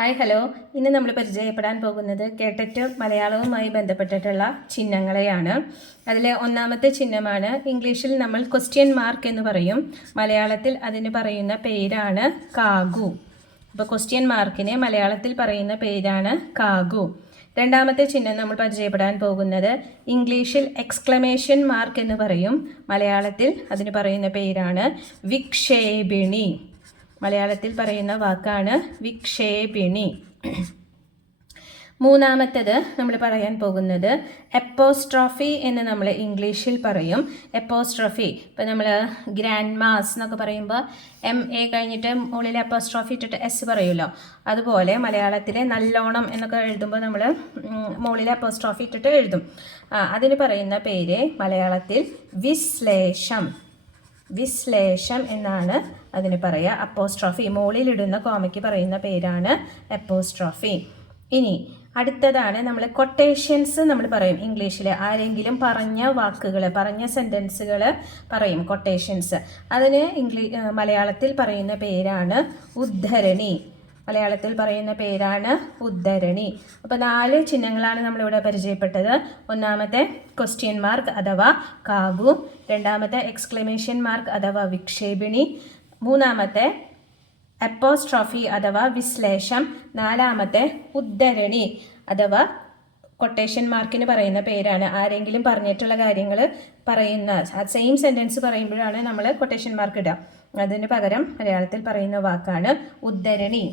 Hi hello. ഇന്ന് നമ്മൾ പരിചയപ്പെടാൻ പോകുന്നത് കേട്ടിട്ട് മലയാളവുമായി ബന്ധപ്പെട്ടിട്ടുള്ള ചിഹ്നങ്ങളെയാണ്. അതിൽ ഒന്നാമത്തെ ചിഹ്നമാണ് ഇംഗ്ലീഷിൽ നമ്മൾ ക്വസ്റ്റ്യൻ മാർക്ക് എന്ന് പറയും. മലയാളത്തിൽ അതിന് പറയുന്ന പേരാണ് കാഗു. അപ്പോൾ ക്വസ്റ്റ്യൻ മാർക്കിനെ മലയാളത്തിൽ പറയുന്ന പേരാണ് കാഗു. രണ്ടാമത്തെ ചിഹ്നം നമ്മൾ പരിചയപ്പെടാൻ പോകുന്നത് ഇംഗ്ലീഷിൽ എക്സ്ക്ലമേഷൻ മാർക്ക് എന്ന് പറയും. മലയാളത്തിൽ അതിന് പറയുന്ന പേരാണ് വിക്ഷേപിണി. മലയാളത്തിൽ പറയുന്ന വാക്കാണ് വിക്ഷേപിണി. മൂന്നാമത്തേത് നമ്മൾ പറയാൻ പോകുന്നത് എപ്പോസ്ട്രോഫി എന്ന് നമ്മൾ ഇംഗ്ലീഷിൽ പറയും. എപ്പോസ്ട്രോഫി ഇപ്പോൾ നമ്മൾ ഗ്രാൻഡ് മാസ് എന്നൊക്കെ പറയുമ്പോൾ MA കഴിഞ്ഞിട്ട് മുകളിൽ എപ്പോസ്ട്രോഫി ഇട്ടിട്ട് S പറയുമല്ലോ, അതുപോലെ മലയാളത്തിൽ നല്ലോണം എന്നൊക്കെ എഴുതുമ്പോൾ നമ്മൾ മുകളിൽ എപ്പോസ്ട്രോഫി ഇട്ടിട്ട് എഴുതും. അതിന് പറയുന്ന പേര് മലയാളത്തിൽ വിശ്ലേഷം. വിശ്ലേഷം എന്നാണ് അതിന് പറയുക. അപ്പോസ്ട്രോഫി മുകളിലിടുന്ന കോമയ്ക്ക് പറയുന്ന പേരാണ് എപ്പോസ്ട്രോഫി. ഇനി അടുത്തതാണ് നമ്മൾ കൊട്ടേഷൻസ്. നമ്മൾ പറയും ഇംഗ്ലീഷിൽ ആരെങ്കിലും പറഞ്ഞ വാക്കുകൾ, പറഞ്ഞ സെൻറ്റൻസുകൾ പറയും, കൊട്ടേഷൻസ്. അതിന് മലയാളത്തിൽ പറയുന്ന പേരാണ് ഉദ്ധരണി. മലയാളത്തിൽ പറയുന്ന പേരാണ് ഉദ്ധരണി. അപ്പോൾ 4 ചിഹ്നങ്ങളാണ് നമ്മളിവിടെ പരിചയപ്പെട്ടത്. ഒന്നാമത്തെ ക്വസ്റ്റ്യൻ മാർക്ക് അഥവാ കാഗു, രണ്ടാമത്തെ എക്സ്ക്ലമേഷൻ മാർക്ക് അഥവാ വിക്ഷേപിണി, മൂന്നാമത്തെ എപ്പോസ്ട്രോഫി അഥവാ വിശ്ലേഷം, നാലാമത്തെ ഉദ്ധരണി അഥവാ കൊട്ടേഷൻ മാർക്കിന് പറയുന്ന പേരാണ്. ആരെങ്കിലും പറഞ്ഞിട്ടുള്ള കാര്യങ്ങൾ പറയുന്ന സെയിം സെൻറ്റൻസ് പറയുമ്പോഴാണ് നമ്മൾ കൊട്ടേഷൻ മാർക്ക് ഇടുക. അതിന് പകരം മലയാളത്തിൽ പറയുന്ന വാക്കാണ് ഉദ്ധരണി.